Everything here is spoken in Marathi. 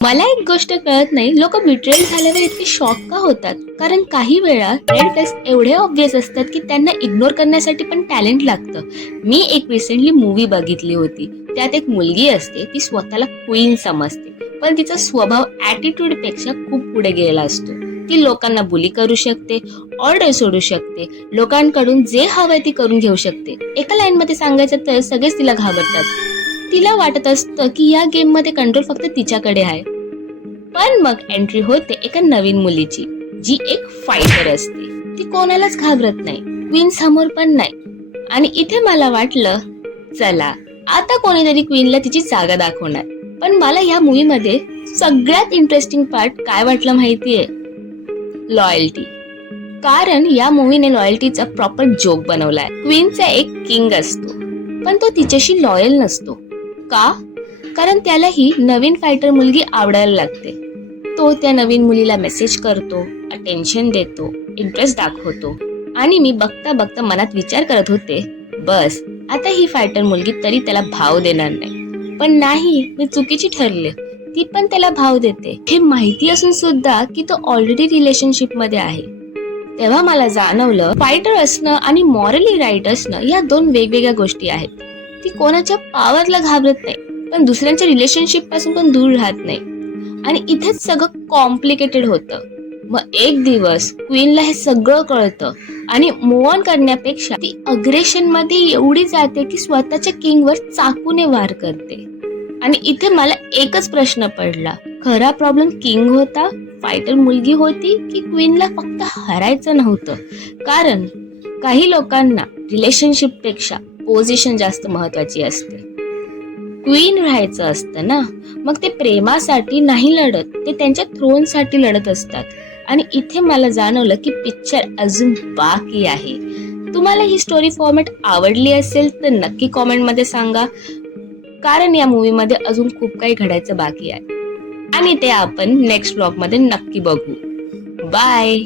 मला एक गोष्ट कळत नाही, लोक बिट्रेल झाल्यावर इतके शॉक का होतात? कारण काही वेळा रेड फ्लॅग्स एवढे ऑब्वियस असतात की त्यांना इग्नोर करण्यासाठी पण टॅलेंट लागतं. मी एक रिसेंटली मूवी बघितली होती. त्यात एक मुलगी असते, ती स्वतःला क्वीन समजते, पण तिचा स्वभाव ॲटिट्यूड पेक्षा खूप पुढे गेलेला असतो. ती लोकांना बुली करू शकते, ऑर्डर सोडू शकते, लोकांकडून जे हवंय ती करून घेऊ शकते. एका लाईन मध्ये सांगायचं तर सगळेच तिला घाबरतात. तिला वाटत असतं की या गेम मध्ये कंट्रोल फक्त तिच्याकडे आहे. पण मग एंट्री होते एका नवीन मुलीची, जी एक फायटर असते. ती कोणालाच घाबरत नाही, क्वीन समोर पण नाही. आणि इथे मला वाटलं, चला आता कोणीतरी क्वीनला तिची जागा दाखवणार. पण मला या मूवी मध्ये सगळ्यात इंटरेस्टिंग पार्ट काय वाटलं माहितीये? लॉयल्टी. कारण या मूवीने लॉयल्टीचा प्रॉपर जोक बनवलाय. क्वीनचा एक किंग असतो, पण तो तिच्याशी लॉयल नसतो. का? कारण त्याला ही नवीन फायटर मुलगी आवडायला लागते. तो त्या नवीन मुलीला मेसेज करतो, अटेन्शन देतो, इंटरेस्ट दाखवतो. आणि मी बघता बघता मनात विचार करत होते, बस आता ही फायटर मुलगी तरी त्याला भाव देणार नाही. पण नाही, मी चुकीची ठरले. ती पण त्याला भाव देते, हे माहिती असून सुद्धा की तो ऑलरेडी रिलेशनशिप मध्ये आहे. तेव्हा मला जाणवलं, फायटर असणं आणि मॉरली राईट असणं या दोन वेगवेगळ्या गोष्टी आहेत. ती कोणाच्या पॉवरला घाबरत नाही, पण दुसऱ्यांच्या रिलेशनशिप पासून पण दूर राहत नाही. आणि इथेच सगळं कॉम्प्लिकेटेड होतं. मग एक दिवस क्वीनला हे सगळं कळतं आणि मूव्ह ऑन करण्यापेक्षा ती अग्रेशन मध्ये एवढी जाते की स्वतःच्या किंगवर चाकूने वार करते. आणि इथे मला एकच प्रश्न पडला, खरा प्रॉब्लेम किंग होता, फायटर मुलगी होती, की क्वीनला फक्त हरायचं नव्हतं? कारण काही लोकांना रिलेशनशिप पेक्षा पोझिशन जास्त महत्वाची असते. क्वीन राहायचं असतं ना, मग ते प्रेमासाठी नाही लढत, ते त्यांच्या थ्रोन साठी लढत असतात. आणि इथे मला जाणवलं की पिक्चर अजून बाकी आहे. तुम्हाला ही स्टोरी फॉर्मॅट आवडली असेल तर नक्की कॉमेंट मध्ये सांगा, कारण या मूवी मध्ये अजून खूप काही घडायचं बाकी आहे आणि ते आपण नेक्स्ट ब्लॉग मध्ये नक्की बघू. बाय.